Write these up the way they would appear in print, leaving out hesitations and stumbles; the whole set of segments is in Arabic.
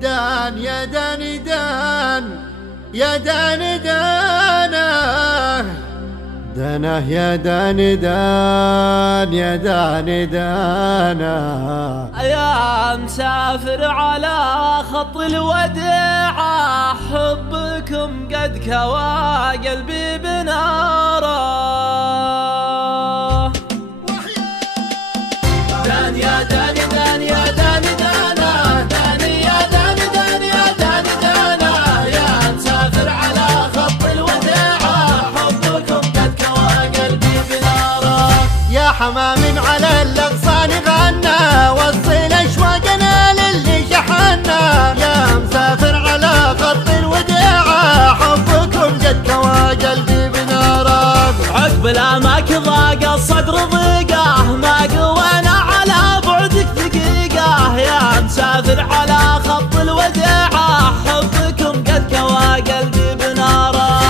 دان يا دان دان يا دان دانه دانه يا دان دان يا دان دانه يا مسافر على خط الوداع حبكم قد كوى قلبي بناره دان يا دان دان يا دان دانه دان يا دان دان يا دان دانه يا مسافر على خط الوداع حبكم قد كوى قلبي بناره يا حمام على الاغصان غنى وصل اشواقنا للي شحنا يا مسافر على خط الوداع حبكم قد كوى قلبي بناره عقب الاماك ضاق الصدر ضيقه ما قوينا على بعدك دقيقه يا مسافر على خط الوداع حبكم قد كوى قلبي بناره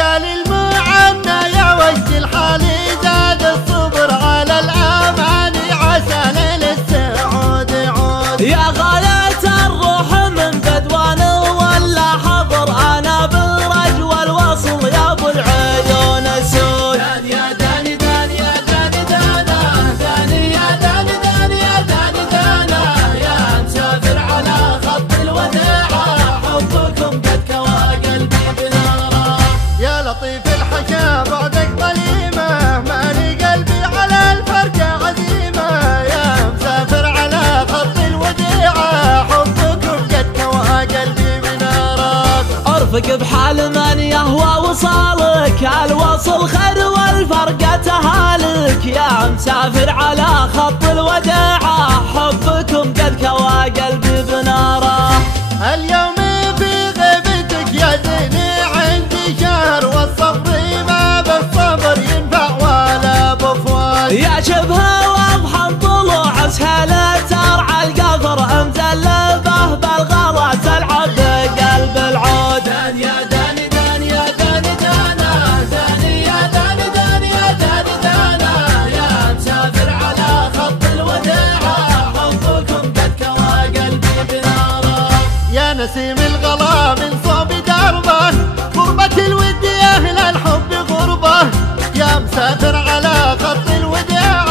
قال المعنى يا وجد الحال زاد الصبر على الاماني عسى ليل السعود يعود يا غاية الروح من بدوان ولا حضر انا بالرج والوصل يا ابو العيون السود دان يا دان دان يا دان دانه دان يا دان دان يا دان دانه يا مسافر على خط الوداع حبكم قد كوى قلبي بناره يا لطيف الحكا بعدك ظليمه مالي قلبي على الفرقه عزيمه يا مسافر على خط الوديعه حبكم قد كوى قلبي بناره ارفق بحال من يهوى وصالك الوصل خير والفرقه تهالك يا مسافر على خط الوداع حبكم قد كوى قلبي بناره اليوم في غيبتك يا زيني عندي شهر والصبر ما بالصبر ينفع ولا بفوات يا شبه واضحا طلوع سهلة ترعى القفر مزلبه بالغلا تلعب بقلب العود دان يا دان دان يا دان دانه دان يا دان دان يا دان دانه يا مسافر على خط الوداع حبكم قد كوى قلبي بناره يا نسيم الغلا من صوب دربه غربة الود يا أهل الحب غربة يا مسافر على خط الوداع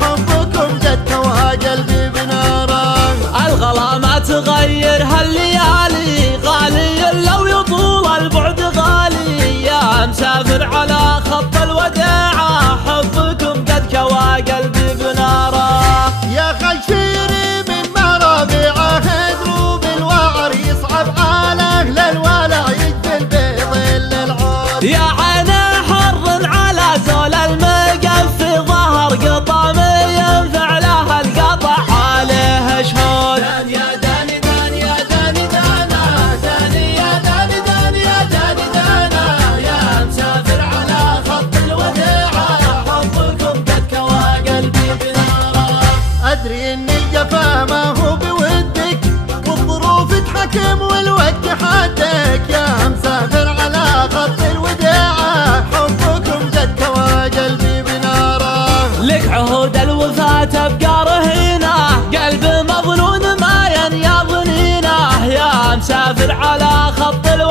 حبكم قد كوى قلبي بناره الغلا ما تغير هالليالي غالي لو يطول البعد غالي يا مسافر على خط الوداع حبكم قد كوى قلبي بناره يا خشيري من مرابعه دروب الوعر يصعب على أهل الولع يجبل بظل العود يا عين حر على زول المقف ظهر قطام ينفع له القطع عليه شهود دان يا دان دان يا دان دانه دان يا دان دان يا دان دانه يا مسافر على خط الوداع حبكم قد كوى قلبي بناره أدري إن الجفا ما هو بودك والظروف تحكم والوقت حدك يا مسافر على خط الوداع حبكم قد كوى قلبي بناره لك عهود الوفاة تبقى رهينه قلب مظنون ما ينيا ظنينه يا مسافر على خط الوداع